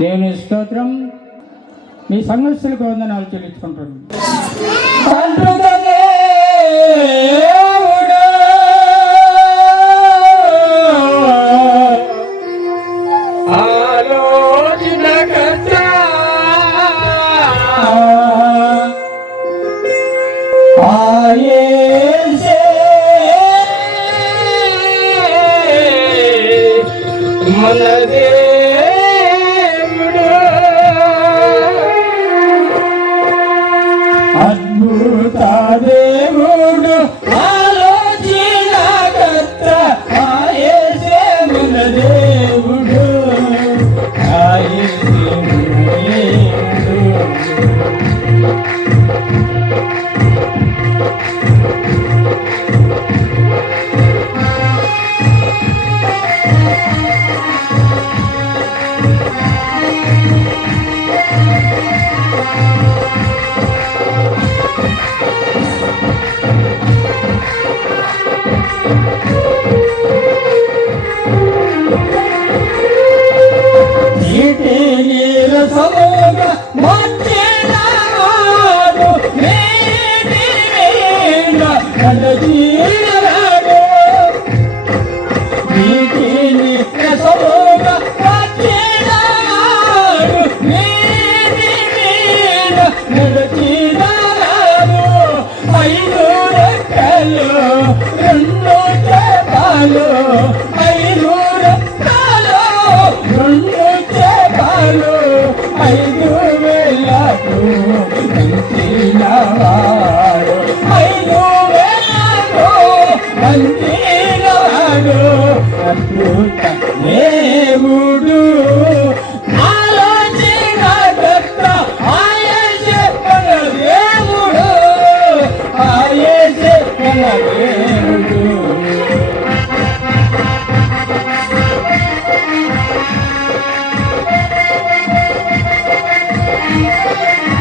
దేవుని స్తోత్రం. మీ సంఘస్థులకు వందనాలు చెల్లించుకుంటాను I'm not Admutade ఉన్నాడు అద్భుత దేవుడు Thank you.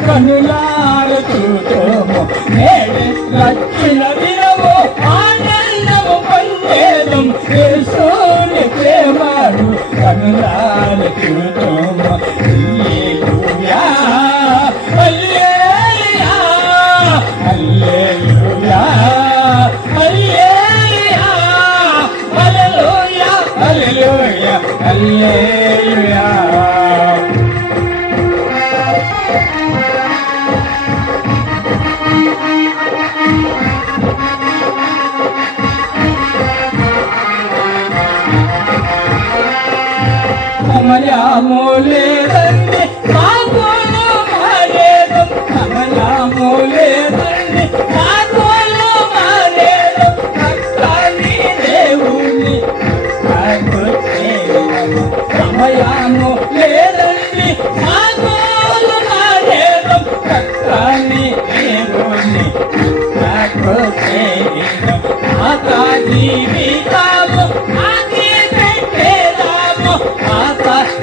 కనులారుతూము నేడు రక్షణ దినము ఆనందము పొందేదం తెలుసుని ప్రేమను కనులారుతూము Hallelujah. amole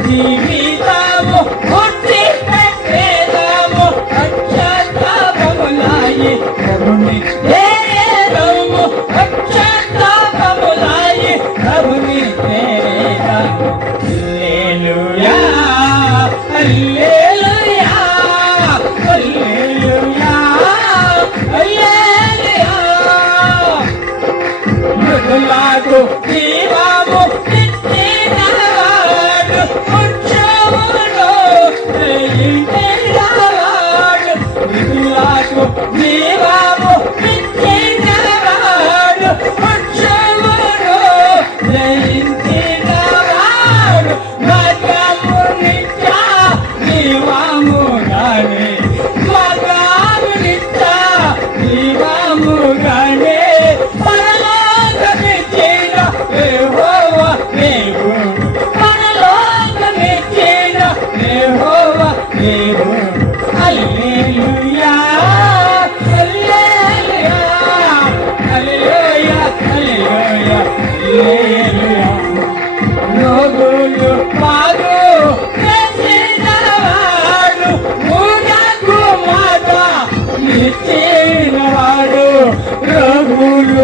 你 రఘులు